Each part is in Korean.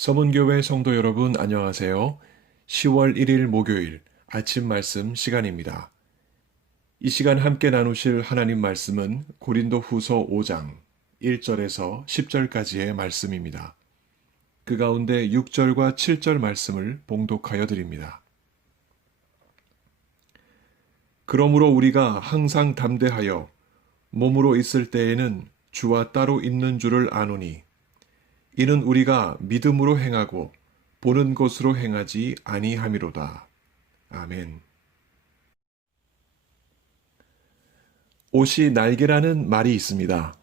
서문교회 성도 여러분 안녕하세요. 10월 1일 목요일 아침 말씀 시간입니다. 이 시간 함께 나누실 하나님 말씀은 고린도 후서 5장 1절에서 10절까지의 말씀입니다. 그 가운데 6절과 7절 말씀을 봉독하여 드립니다. 그러므로 우리가 항상 담대하여 몸으로 있을 때에는 주와 따로 있는 줄을 아노니 이는 우리가 믿음으로 행하고 보는 것으로 행하지 아니함이로다. 아멘. 옷이 날개라는 말이 있습니다.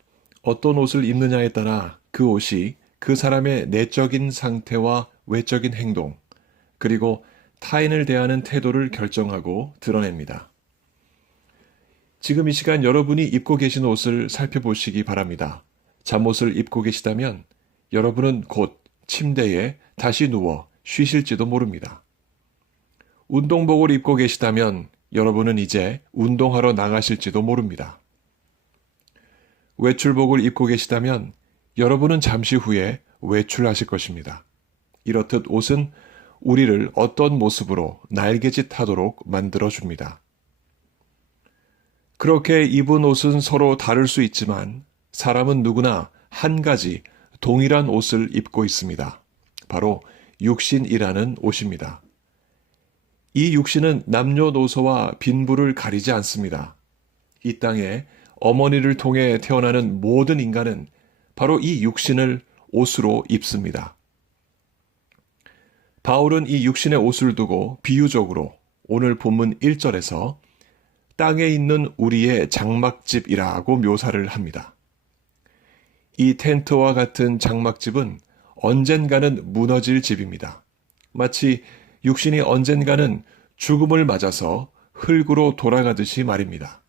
어떤 옷을 입느냐에 따라 그 옷이 그 사람의 내적인 상태와 외적인 행동, 그리고 타인을 대하는 태도를 결정하고 드러냅니다. 지금 이 시간 여러분이 입고 계신 옷을 살펴보시기 바랍니다. 잠옷을 입고 계시다면 여러분은 곧 침대에 다시 누워 쉬실지도 모릅니다. 운동복을 입고 계시다면 여러분은 이제 운동하러 나가실지도 모릅니다. 외출복을 입고 계시다면 여러분은 잠시 후에 외출하실 것입니다. 이렇듯 옷은 우리를 어떤 모습으로 날개짓 하도록 만들어줍니다. 그렇게 입은 옷은 서로 다를 수 있지만 사람은 누구나 한 가지 동일한 옷을 입고 있습니다. 바로 육신이라는 옷입니다. 이 육신은 남녀노소와 빈부를 가리지 않습니다. 이 땅에 어머니를 통해 태어나는 모든 인간은 바로 이 육신을 옷으로 입습니다. 바울은 이 육신의 옷을 두고 비유적으로 오늘 본문 1절에서 땅에 있는 우리의 장막집이라고 묘사를 합니다. 이 텐트와 같은 장막집은 언젠가는 무너질 집입니다. 마치 육신이 언젠가는 죽음을 맞아서 흙으로 돌아가듯이 말입니다.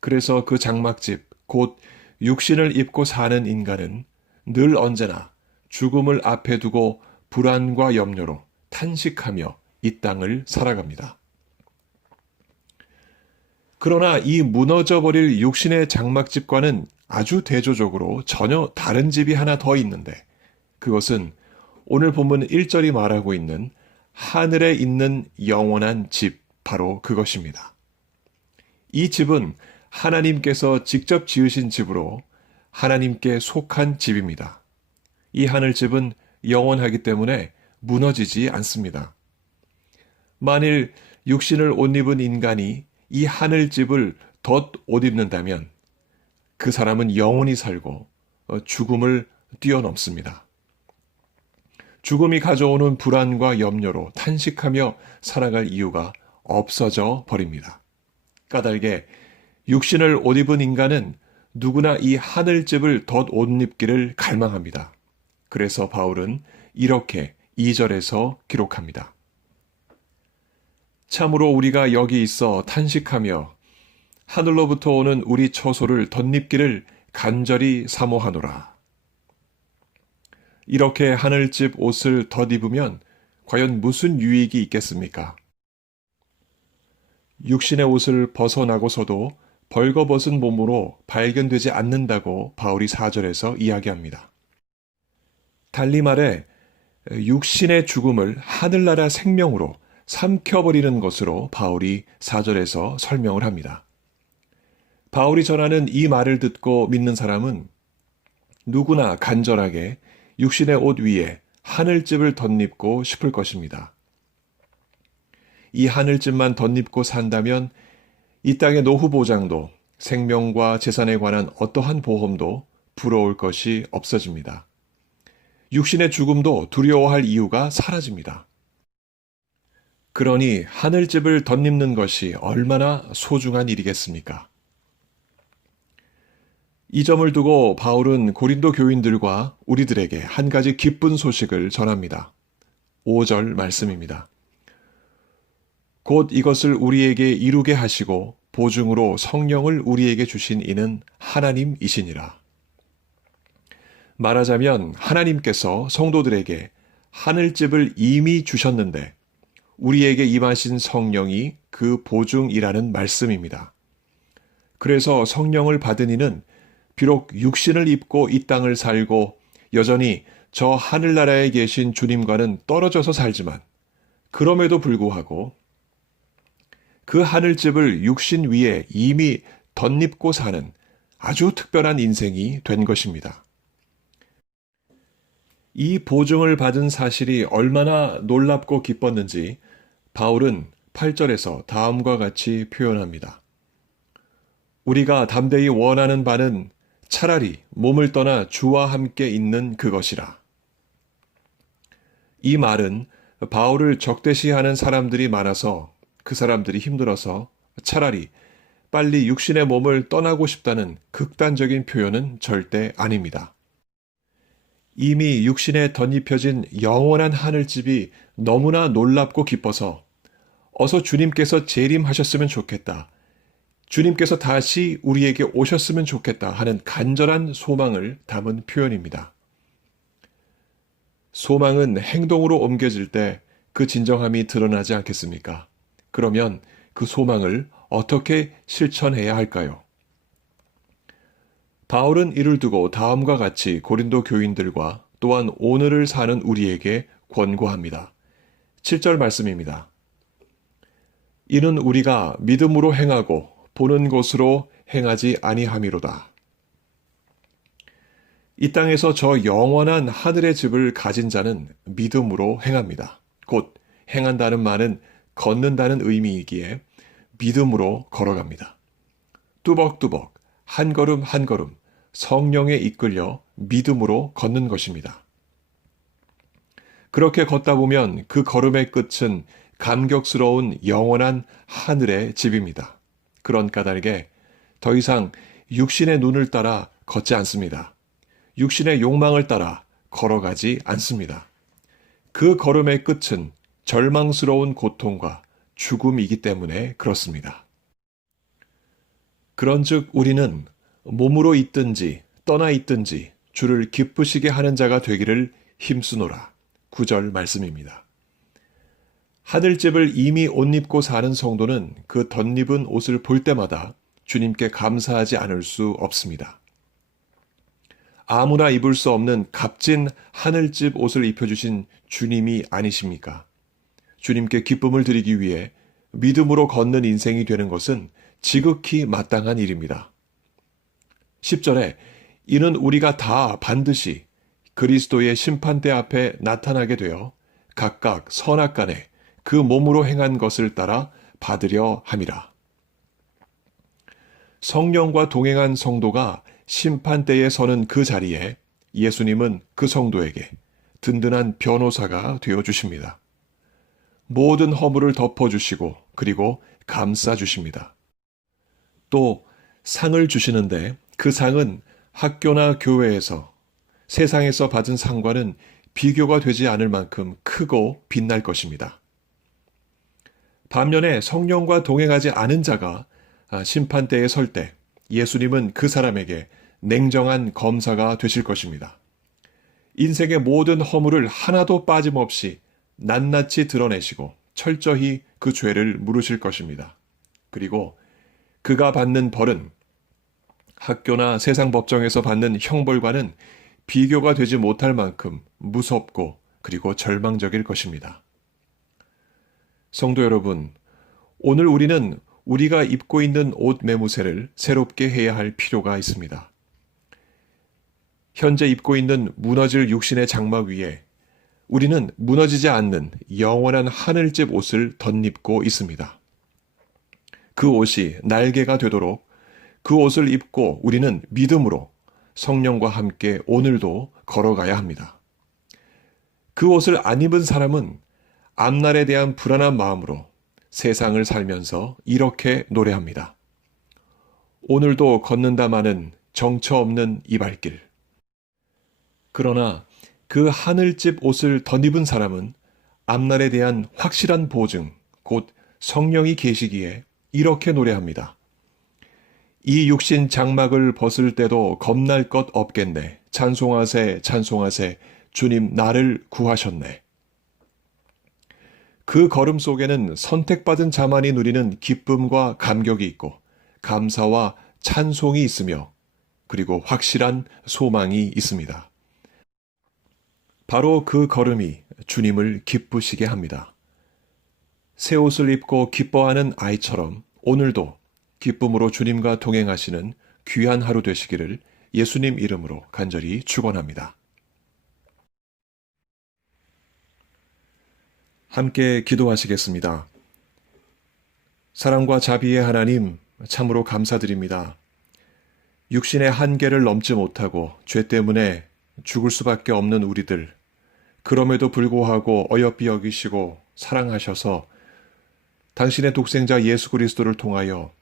그래서 그 장막집, 곧 육신을 입고 사는 인간은 늘 언제나 죽음을 앞에 두고 불안과 염려로 탄식하며 이 땅을 살아갑니다. 그러나 이 무너져버릴 육신의 장막집과는 아주 대조적으로 전혀 다른 집이 하나 더 있는데 그것은 오늘 본문 1절이 말하고 있는 하늘에 있는 영원한 집, 바로 그것입니다. 이 집은 하나님께서 직접 지으신 집으로 하나님께 속한 집입니다. 이 하늘집은 영원하기 때문에 무너지지 않습니다. 만일 육신을 옷 입은 인간이 이 하늘집을 덧 옷 입는다면 그 사람은 영원히 살고 죽음을 뛰어넘습니다. 죽음이 가져오는 불안과 염려로 탄식하며 살아갈 이유가 없어져 버립니다. 까닭에 육신을 옷 입은 인간은 누구나 이 하늘집을 덧 옷 입기를 갈망합니다. 그래서 바울은 이렇게 2절에서 기록합니다. 참으로 우리가 여기 있어 탄식하며 하늘로부터 오는 우리 처소를 덧입기를 간절히 사모하노라. 이렇게 하늘집 옷을 덧입으면 과연 무슨 유익이 있겠습니까? 육신의 옷을 벗어나고서도 벌거벗은 몸으로 발견되지 않는다고 바울이 4절에서 이야기합니다. 달리 말해 육신의 죽음을 하늘나라 생명으로 삼켜버리는 것으로 바울이 4절에서 설명을 합니다. 바울이 전하는 이 말을 듣고 믿는 사람은 누구나 간절하게 육신의 옷 위에 하늘집을 덧입고 싶을 것입니다. 이 하늘집만 덧입고 산다면 이 땅의 노후 보장도 생명과 재산에 관한 어떠한 보험도 부러울 것이 없어집니다. 육신의 죽음도 두려워할 이유가 사라집니다. 그러니 하늘집을 덧입는 것이 얼마나 소중한 일이겠습니까? 이 점을 두고 바울은 고린도 교인들과 우리들에게 한 가지 기쁜 소식을 전합니다. 5절 말씀입니다. 곧 이것을 우리에게 이루게 하시고 보증으로 성령을 우리에게 주신 이는 하나님이시니라. 말하자면 하나님께서 성도들에게 하늘집을 이미 주셨는데 우리에게 임하신 성령이 그 보증이라는 말씀입니다. 그래서 성령을 받은 이는 비록 육신을 입고 이 땅을 살고 여전히 저 하늘나라에 계신 주님과는 떨어져서 살지만 그럼에도 불구하고 그 하늘집을 육신 위에 이미 덧입고 사는 아주 특별한 인생이 된 것입니다. 이 보증을 받은 사실이 얼마나 놀랍고 기뻤는지 바울은 8절에서 다음과 같이 표현합니다. 우리가 담대히 원하는 바는 차라리 몸을 떠나 주와 함께 있는 그것이라. 이 말은 바울을 적대시하는 사람들이 많아서 그 사람들이 힘들어서 차라리 빨리 육신의 몸을 떠나고 싶다는 극단적인 표현은 절대 아닙니다. 이미 육신에 덧입혀진 영원한 하늘집이 너무나 놀랍고 기뻐서 어서 주님께서 재림하셨으면 좋겠다. 주님께서 다시 우리에게 오셨으면 좋겠다 하는 간절한 소망을 담은 표현입니다. 소망은 행동으로 옮겨질 때 그 진정함이 드러나지 않겠습니까? 그러면 그 소망을 어떻게 실천해야 할까요? 바울은 이를 두고 다음과 같이 고린도 교인들과 또한 오늘을 사는 우리에게 권고합니다. 7절 말씀입니다. 이는 우리가 믿음으로 행하고 보는 것으로 행하지 아니함이로다. 이 땅에서 저 영원한 하늘의 집을 가진 자는 믿음으로 행합니다. 곧 행한다는 말은 걷는다는 의미이기에 믿음으로 걸어갑니다. 뚜벅뚜벅 한 걸음 한 걸음 성령에 이끌려 믿음으로 걷는 것입니다. 그렇게 걷다 보면 그 걸음의 끝은 감격스러운 영원한 하늘의 집입니다. 그런 까닭에 더 이상 육신의 눈을 따라 걷지 않습니다. 육신의 욕망을 따라 걸어가지 않습니다. 그 걸음의 끝은 절망스러운 고통과 죽음이기 때문에 그렇습니다. 그런즉 우리는 몸으로 있든지 떠나 있든지 주를 기쁘시게 하는 자가 되기를 힘쓰노라. 9절 말씀입니다. 하늘집을 이미 옷 입고 사는 성도는 그 덧입은 옷을 볼 때마다 주님께 감사하지 않을 수 없습니다. 아무나 입을 수 없는 값진 하늘집 옷을 입혀주신 주님이 아니십니까? 주님께 기쁨을 드리기 위해 믿음으로 걷는 인생이 되는 것은 지극히 마땅한 일입니다. 10절에 이는 우리가 다 반드시 그리스도의 심판대 앞에 나타나게 되어 각각 선악간에 그 몸으로 행한 것을 따라 받으려 함이라. 성령과 동행한 성도가 심판대에 서는 그 자리에 예수님은 그 성도에게 든든한 변호사가 되어 주십니다. 모든 허물을 덮어주시고 그리고 감싸 주십니다. 또 상을 주시는데 그 상은 학교나 교회에서 세상에서 받은 상과는 비교가 되지 않을 만큼 크고 빛날 것입니다. 반면에 성령과 동행하지 않은 자가 심판대에 설 때 예수님은 그 사람에게 냉정한 검사가 되실 것입니다. 인생의 모든 허물을 하나도 빠짐없이 낱낱이 드러내시고 철저히 그 죄를 물으실 것입니다. 그리고 그가 받는 벌은 학교나 세상 법정에서 받는 형벌과는 비교가 되지 못할 만큼 무섭고 그리고 절망적일 것입니다. 성도 여러분, 오늘 우리는 우리가 입고 있는 옷 매무새를 새롭게 해야 할 필요가 있습니다. 현재 입고 있는 무너질 육신의 장막 위에 우리는 무너지지 않는 영원한 하늘집 옷을 덧입고 있습니다. 그 옷이 날개가 되도록 그 옷을 입고 우리는 믿음으로 성령과 함께 오늘도 걸어가야 합니다. 그 옷을 안 입은 사람은 앞날에 대한 불안한 마음으로 세상을 살면서 이렇게 노래합니다. 오늘도 걷는다마는 정처 없는 이 발길. 그러나 그 하늘집 옷을 덧입은 사람은 앞날에 대한 확실한 보증, 곧 성령이 계시기에 이렇게 노래합니다. 이 육신 장막을 벗을 때도 겁날 것 없겠네. 찬송하세, 찬송하세, 주님 나를 구하셨네. 그 걸음 속에는 선택받은 자만이 누리는 기쁨과 감격이 있고 감사와 찬송이 있으며 그리고 확실한 소망이 있습니다. 바로 그 걸음이 주님을 기쁘시게 합니다. 새 옷을 입고 기뻐하는 아이처럼 오늘도 기쁨으로 주님과 동행하시는 귀한 하루 되시기를 예수님 이름으로 간절히 축원합니다. 함께 기도하시겠습니다. 사랑과 자비의 하나님, 참으로 감사드립니다. 육신의 한계를 넘지 못하고 죄 때문에 죽을 수밖에 없는 우리들, 그럼에도 불구하고 어여삐 여기시고 사랑하셔서 당신의 독생자 예수 그리스도를 통하여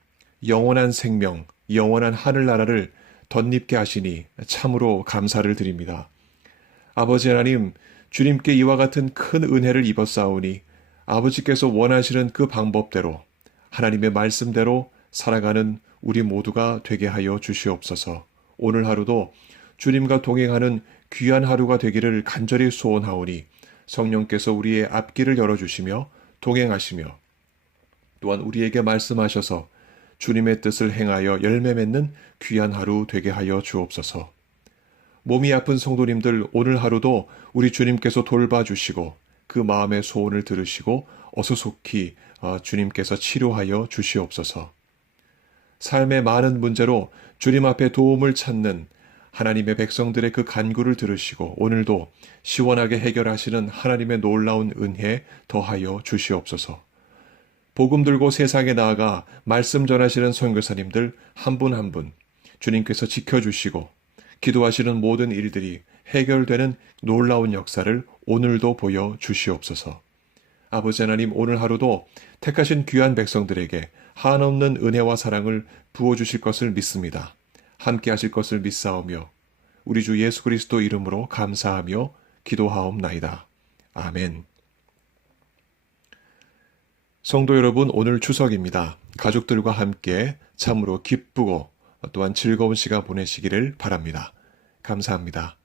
영원한 생명, 영원한 하늘나라를 덧입게 하시니 참으로 감사를 드립니다. 아버지 하나님, 주님께 이와 같은 큰 은혜를 입었사오니 아버지께서 원하시는 그 방법대로 하나님의 말씀대로 살아가는 우리 모두가 되게 하여 주시옵소서. 오늘 하루도 주님과 동행하는 귀한 하루가 되기를 간절히 소원하오니 성령께서 우리의 앞길을 열어주시며 동행하시며 또한 우리에게 말씀하셔서 주님의 뜻을 행하여 열매 맺는 귀한 하루 되게 하여 주옵소서. 몸이 아픈 성도님들 오늘 하루도 우리 주님께서 돌봐주시고 그 마음의 소원을 들으시고 어서 속히 주님께서 치료하여 주시옵소서. 삶의 많은 문제로 주님 앞에 도움을 찾는 하나님의 백성들의 그 간구를 들으시고 오늘도 시원하게 해결하시는 하나님의 놀라운 은혜 더하여 주시옵소서. 복음 들고 세상에 나아가 말씀 전하시는 선교사님들 한 분 한 분 주님께서 지켜주시고 기도하시는 모든 일들이 해결되는 놀라운 역사를 오늘도 보여 주시옵소서. 아버지 하나님, 오늘 하루도 택하신 귀한 백성들에게 한없는 은혜와 사랑을 부어주실 것을 믿습니다. 함께 하실 것을 믿사오며 우리 주 예수 그리스도 이름으로 감사하며 기도하옵나이다. 아멘. 성도 여러분, 오늘 추석입니다. 가족들과 함께 참으로 기쁘고 또한 즐거운 시간 보내시기를 바랍니다. 감사합니다.